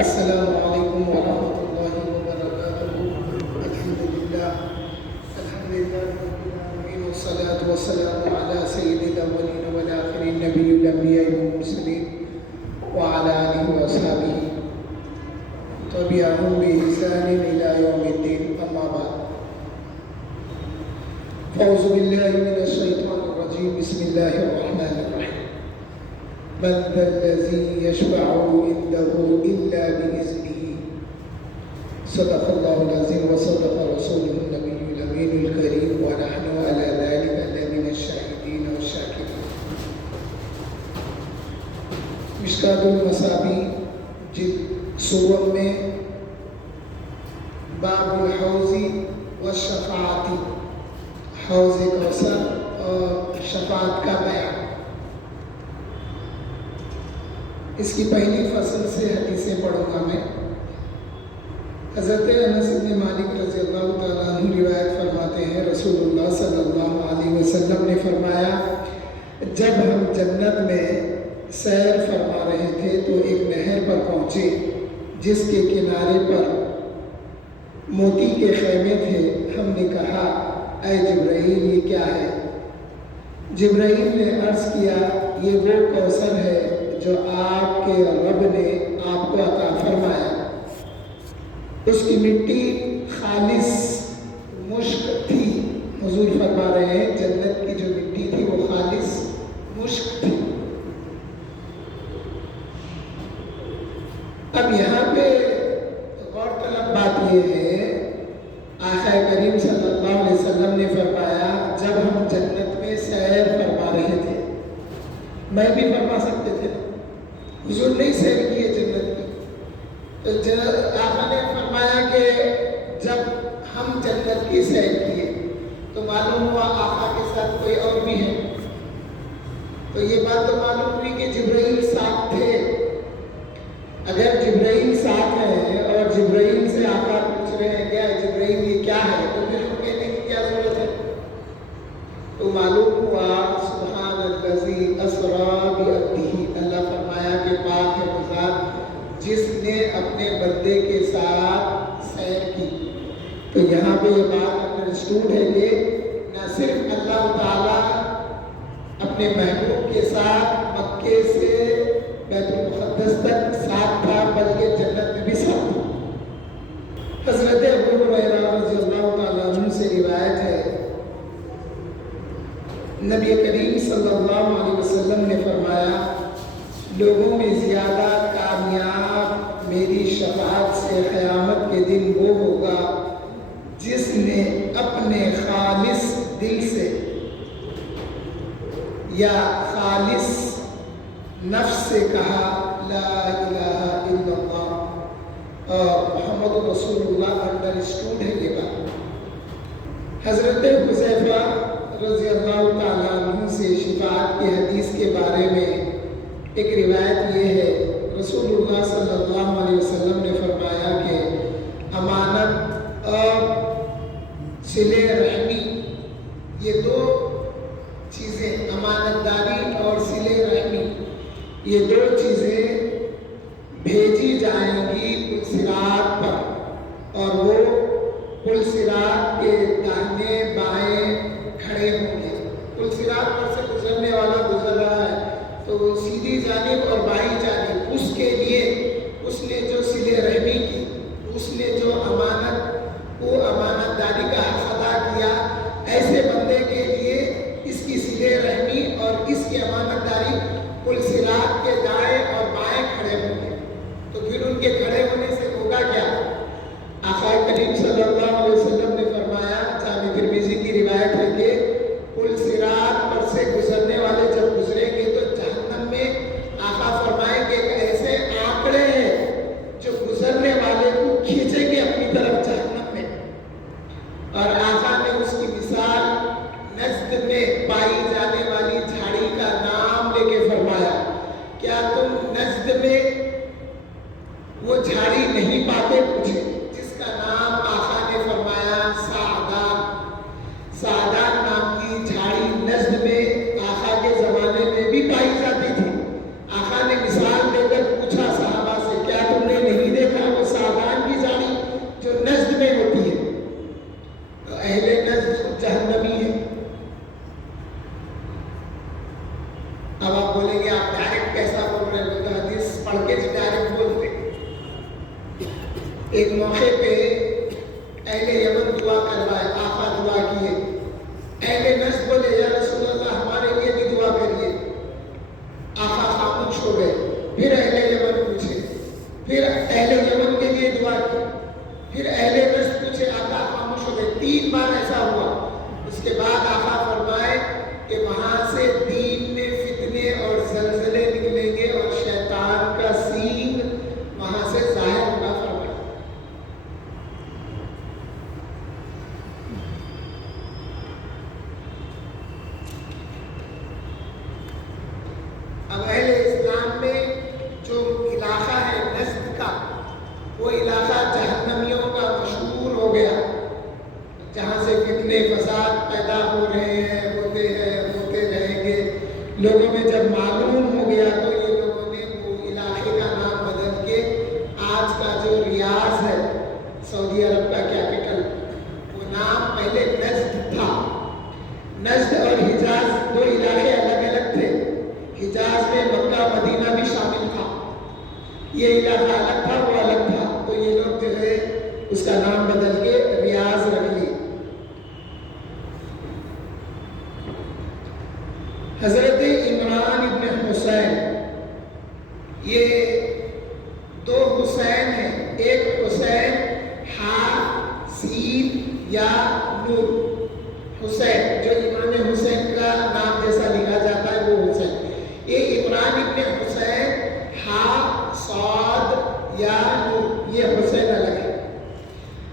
السلام علیکم ورحمۃ اللہ وبرکاتہ۔ الحمد للہ رب العالمین والصلاة والسلام علی سید الاولین والآخرین نبی الانبیاء والمرسلین وعلی آلہ واصحابہ تبعہم بإحسان الی یوم الدین، اما بعد۔ اعوذ باللہ من الشیطان الرجیم، بسم اللہ الرحمن الرحیم۔ من ذا الذی یشفع عنده الا بإذنہ، صدق اللہ العظیم وصدق رسولہ النبی الامین الکریم ونحن علی ذلک لمن الشاہدین والشاکرین۔ مشکاۃ المصابیح جلد سوم میں باب الحوض والشفاعۃ، حوض کوثر اور شفاعت کا بیان۔ اس کی پہلی فصل سے حدیثیں پڑھوں گا میں۔ حضرت انس بن مالک رضی اللہ تعالیٰ عنہ روایت فرماتے ہیں، رسول اللہ صلی اللہ علیہ وسلم نے فرمایا، جب ہم جنت میں سیر فرما رہے تھے تو ایک نہر پر پہنچے جس کے کنارے پر موتی کے خیمے تھے۔ ہم نے کہا، اے جبرائیل، یہ کیا ہے؟ جبرائیل نے عرض کیا، یہ وہ کوثر ہے جو آپ کے رب نے آپ کو عطا فرمایا۔ اس کی مٹی خالص مشک تھی۔ حضور فرما رہے ہیں جنت کی جو مٹی تھی وہ خالص مشک تھی۔ اب یہاں پہ غور طلب بات یہ ہے، آقا کریم صلی اللہ علیہ وسلم نے فرمایا جب ہم جنت میں سیر فرما رہے تھے۔ میں بھی فرما سکتے تھے، حضور نہیں سیر کیے جنت کی، تو آقا نے فرمایا کہ جب ہم جنت کی سیر کیے تو معلوم ہوا آقا کے ساتھ کوئی اور بھی ہے۔ تو یہ بات تو معلوم ہوئی کہ جبرائیل ساتھ تھے۔ اگر جبرائیل ساتھ ہے اور جبرائیل سے آقا پوچھ رہے ہیں کہ جبرائیل یہ کیا ہے، تو پھر ہم کہنے کی کیا ضرورت ہے؟ تو معلوم ہوا سبحان الذی اسری بعبدہ، اللہ فرمایا کہ پاک ہے وہ ذات جس نے اپنے بندے کے ساتھ سیر کی۔ تو یہاں پہ یہ بات انڈرسٹوڈ ہے کہ نہ صرف اللہ تعالیٰ اپنے محبوب کے ساتھ مکے سے بیت المقدس تک ساتھ تھا، بلکہ جنت میں بھی ساتھ تھا۔ حضرت ابو ہریرہ رضی اللہ تعالیٰ عنہ سے روایت ہے، نبی کریم صلی اللہ علیہ وسلم نے فرمایا، لوگوں میں زیادہ کامیاب میری شفاعت سے قیامت کے دن وہ ہوگا جس نے اپنے خالص دل سے یا خالص نفس سے کہا لا الہ الا اللہ اور محمد رسول اللہ۔ انڈرسٹوڈ ہے یہ بات۔ حضرت حذیفہ رضی اللہ تعالیٰ عنہ سے شفاعت کی حدیث کے بارے میں ایک روایت یہ ہے، رسول اللہ صلی اللہ علیہ وسلم نے فرمایا کہ امانت اور صلہ رحمی، یہ دو چیزیں، امانت داری اور صلہ رحمی، یہ دو چیزیں بھیجی جائیں گی پل صراط پر، اور وہ پل صراط کے داہنے بائیں کھڑے ہوں گے۔ پل صراط پر سے گزرنے والا گزر رہا ہے تو سیدھی جانب اور بائیں جانب اس کے لیے اس نے جو صلہ رحمی کی، اس نے جو وہ امانت داری کا حق ادا کیا، ایسے بندے کے لیے اس کی صلہ رحمی اور اس کی امانت داری پل صراط کے دائیں اور بائیں کھڑے ہوں گے۔ تو پھر ان کے کھڑے ہونے سے ہوگا کیا؟ آقا کریم صلی اللہ علیہ وسلم نے فرمایا، جامع ترمذی کی روایت ہے کہ پل صراط پر سے گزرنے والے جب گزریں گے تو جہنم میں آقا فرمائیں گے کہ ایسے آنکڑے ہیں جو گزرنے والے کو کھینچیں گے اپنی طرف جہنم میں۔ اور آقا نے اس کی مثال نجد میں پائی جانے والی جھاڑی کا نام لے کے فرمایا، کیا تم نجد میں وہ جھاڑی نہیں پاتے پوچھے، جس کا نام آقا نے فرمایا سعدان۔ سعدان نام کی جھاڑی نجد میں آقا کے زمانے میں بھی پائی جاتی تھی۔ آقا نے مثال دے کر پوچھا صحابہ سے، کیا تم نے نہیں ایک موقع پہ اہل یمن دعا کروائے، آقا دعا کیے، اہل نجد بولے یا رسول اللہ ہمارے لیے بھی دعا کریے، آقا خاموش ہو گئے۔ پھر اہل یمن پوچھے، پھر اہل یمن کے لیے دعا کی، پھر اہل نجد پوچھے، آقا خاموش ہو گئے۔ 3 بار ایسا ہوا۔ اس کے بعد آقا فرمائے کہ وہاں سے دین میں فتنے اور زلزلے نکلیں گے اور شیطان کا سینگ وہاں سے ظاہر ہوگا۔ فرمائے اب اہل اسلام میں جو علاقہ ہے نجد کا، وہ علاقہ جہنمیوں کا مشہور ہو گیا، جہاں سے فتنے فساد پیدا ہو رہے ہیں، ہوتے رہیں گے۔ لوگوں میں جب معلوم ہو گیا تو یہ لوگوں نے وہ علاقے کا نام بدل کے آج کا جو ریاض ہے، سعودی عرب کا کیپٹل، وہ نام پہلے نجد تھا۔ نجد اور حجاز 2 علاقے الگ الگ تھے۔ حجاز میں مکہ مدینہ بھی شامل تھا، یہ علاقہ الگ تھا، وہ الگ تھا، تو یہ لوگ جو ہے اس کا نام بدل کے ریاض رکھ لیے۔ حضرت عمران ابن حسین، یہ 2 حسین ہیں، ایک حسین سین یا نور حسین، جو امام حسین کا نام جیسا لکھا جاتا ہے وہ حسین۔ یہ عمران ابن حسین صاد یا نور، یہ حسین الگ ہے۔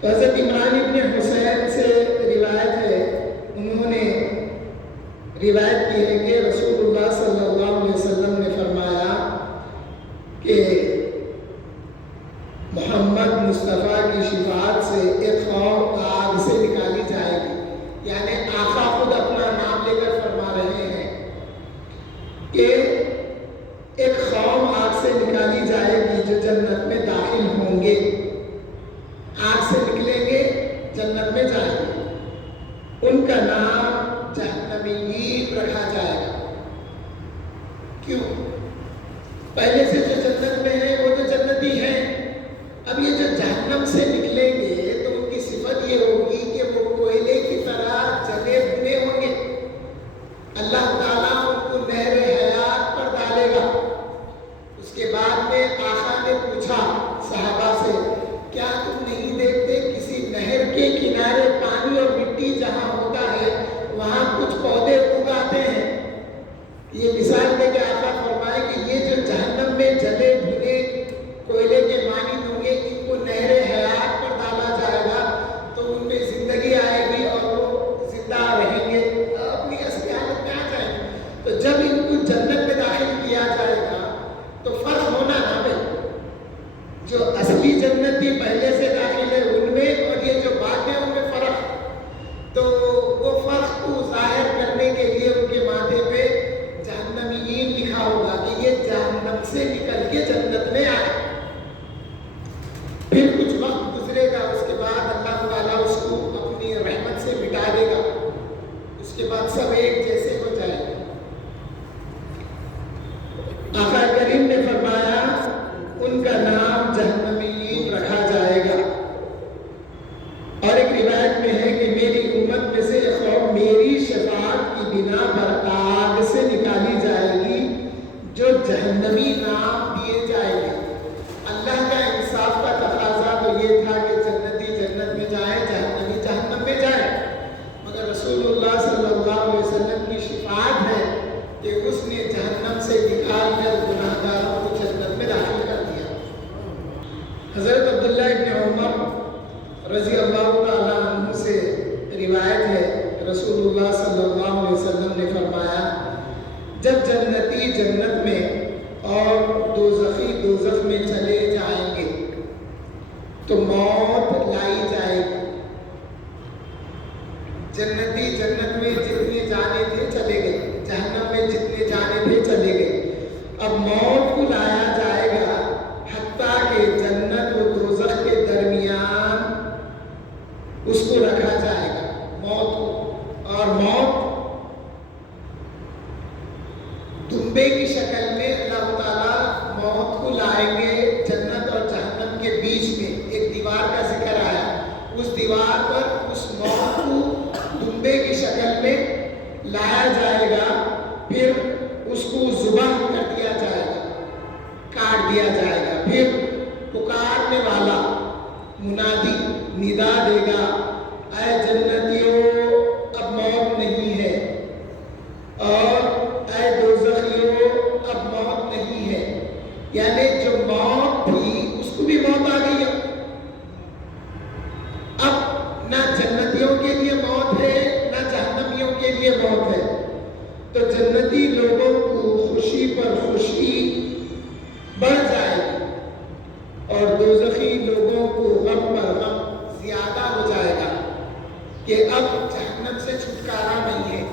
تو حضرت عمران ابن حسین سے روایت ہے، انہوں نے روایت کی ہے کہ رسول اللہ صلی اللہ علیہ وسلم نے فرمایا کہ محمد مصطفیٰ کی شفاعت سے ایک قوم آگ سے نکالی جائے گی، یعنی آقا خود اپنا نام لے کر فرما رہے ہیں کہ ایک قوم آگ سے نکالی جائے گی جو جنت میں داخل ہوں گے، آگ سے نکلیں گے جنت میں جائیں گے، ان کا نام جہنمیین رکھا جائے گا۔ کیوں؟ پہلے سے جو جنت میں ہیں وہ تو جنتی ہیں، اب یہ جو جہنم سے نکلیں گے تو ان کی صفت یہ ہوگی کہ وہ کوئلے کی طرح جلے بھنے ہوں گے۔ اللہ تعالیٰ ان کو نہر حیات پر ڈالے گا۔ اس کے بعد میں آقا نے پوچھا صحابہ سے، کیا تم نہیں دیکھتے کسی نہر کے کنارے پانی اور مٹی جہاں ہوتا ہے وہاں کچھ پودے اگاتے ہیں؟ یہ مثال دے کے آقا فرمائے کہ یہ جو جہنم میں جلے بھنے کوئلے کے مانند ہوں گے، ان کو نہر حیات پر ڈالا جائے گا تو ان میں زندگی آئے گی اور وہ زندہ رہیں گے، اپنی اصلی حالت میں آ جائیں گے۔ تو جب ان کو جنت میں داخل کیا جائے گا تو فرق ہونا نہ بھائی، جو اصلی جنتی پہلے سے داخل ہے ان میں اور یہ جو بعد میں ان میں فرق، تو وہ فرق کو ظاہر کرنے کے لیے ان کے ماتھے پہ جہنمیین لکھا ہوگا کہ یہ جہنم سے نکل کے جنت میں آئے۔ پھر کچھ وقت گزرے گا، اس کے بعد اللہ تعالیٰ اس کو اپنی رحمت سے مٹا دے گا، اس کے بعد سب ایک جیسے ہو جائے گا۔ آقا کریم نے فرمایا ان کا نام جہنمیین رکھا جائے گا۔ اور ایک روایت میں ہے کہ میری امت میں سے ایک قوم میری شفاعت کی بنا پر آگ سے نکالی جائے گی جو جہنمی نام دیے جائیں گے۔ اللہ کا انصاف کا تقاضا تو یہ تھا کہ جنتی جنت میں جائیں، جہنمی جہنم میں جائیں، مگر رسول اللہ صلی اللہ علیہ وسلم کی شفاعت ہے کہ اس نے جہنم سے نکال کر گناہگاروں کو جنت میں داخل کر دیا۔ حضرت عبداللہ ابن عمر رضی اللہ تعالیٰ عنہ سے روایت ہے، رسول اللہ صلی اللہ علیہ وسلم نے فرمایا جب جنتی جنت میں اور دوزخی دوزخ میں چلے جائیں گے تو موت لائی جائے گی۔ جنتی جنت میں جتنے جانے تھے چلے گئے، جہنم میں جتنے جانے تھے چلے گئے، اب موت کو لایا جائے گا حتیٰ کہ جنت و دوزخ کے درمیان اس کو رکھا جائے گا، موت کو، اور موت دمبے کی شکل میں اللہ تعالیٰ موت کو لائیں گے جنت اور جہنم پکارنے والا منادی ندا دے گا، اے جنتیوں اب موت نہیں ہے، اور اے دوزخیوں اب موت نہیں ہے، یعنی جو موت تھی اس کو بھی موت آ گئی ہے۔ اب نہ جنتیوں کے لیے موت ہے نہ جہنمیوں کے لیے موت ہے، تو جنتی لوگوں کو خوشی پر خوشی بڑھ جائے گی اور دوزخی لوگوں کو غم پر غم زیادہ ہو جائے گا کہ اب جہنم سے چھٹکارا نہیں ہے۔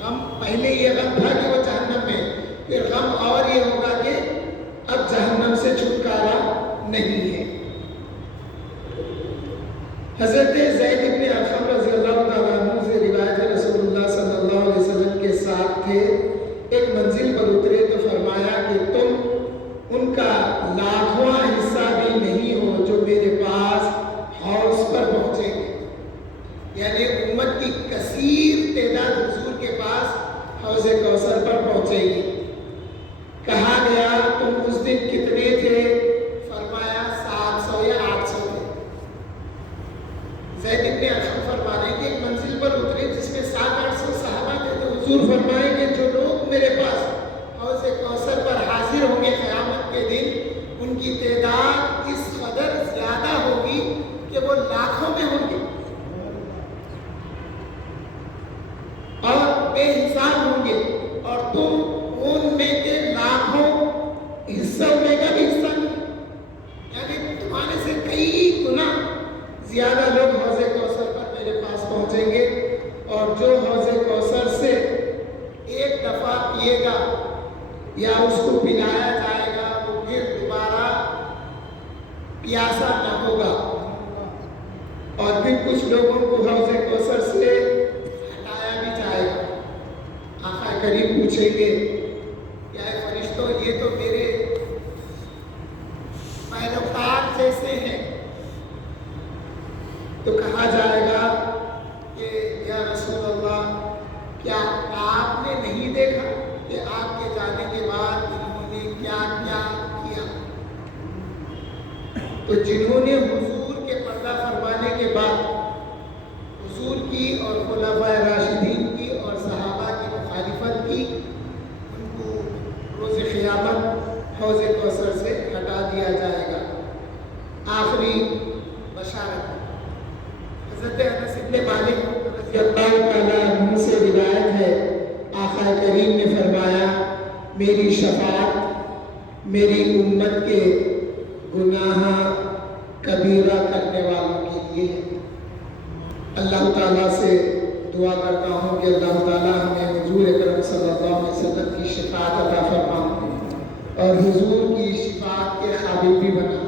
غم پہلے یہ غم تھا کہ وہ جہنم میں، پھر غم اور یہ ہوگا کہ اب جہنم سے چھٹکارا نہیں ہے۔ حضرت زید بن ارقم رضی اللہ تعالیٰ عنہ سے روایت ہے، رسول اللہ صلی اللہ علیہ وسلم کے ساتھ تھے، ایک منزل پر اترے تو فرمایا کہ تم ان کا لاکھواں حصہ بھی نہیں ہو جو میرے پاس حوض پر پہنچے گے، یعنی امت کی کثیر تعداد حضور کے پاس حوض کوثر پر پہنچے گی۔ کہا گیا تم اس دن کتنے تھے؟ فرمایا 700 یا 800 تھے۔ زید بن ارقم فرما رہے ہیں کہ ایک منزل پر اترے جس میں 700-800 صحابہ تھے، تو حضور فرمائیں کہ جو لوگ میرے پاس حوض کوثر پر حاضر ہوں گے قیامت کے دن، ان کی تعداد اس قدر زیادہ ہوگی کہ وہ لاکھوں میں ہوں گے اور بے حساب ہوں گے، اور تم ان میں کے لاکھوں حصوں میں کا بھی حصہ نہیں، یعنی تمہارے سے کئی گنا زیادہ لوگ حوض کوثر پر میرے پاس پہنچیں گے، اور جو حوض کوثر سے ایک دفعہ پیے گا یا اس کو پلایا جائے گا وہ پھر دوبارہ پیاسا نہ ہوگا، اور پھر کچھ لوگوں کو حوض کوثر سے ہٹایا بھی جائے گا۔ آقا کریم پوچھیں گے کہ اے فرشتوں یہ تو میرے پیروکار جیسے ہیں، تو کہا جائے گا کہ یا رسول اللہ کیا آپ نے نہیں دیکھا کہ آپ کے جانے کے بعد انہوں نے کیا کیا کیا؟ تو جنہوں نے حضور کے پردہ فرمانے کے بعد حضور کی اور خلفائے راشدین کی اور صحابہ کی مخالفت کی، ان کو روز قیامت حوض کوثر سے ہٹا دیا جائے گا۔ آخری بشارت حضرت انس بن مالک رضی اللہ تعالیٰ عنہ سے روایت ہے، آقا کریم نے فرمایا میری شفاعت میری امت کے گناہ کبیرہ کرنے والوں کے لیے ہے۔ اللہ تعالیٰ سے دعا کرتا ہوں کہ اللہ تعالیٰ ہمیں حضور اکرم صلی اللہ علیہ وسلم کی شفاعت عطا فرما اور حضور کی شفاعت کے قابل بھی بنا۔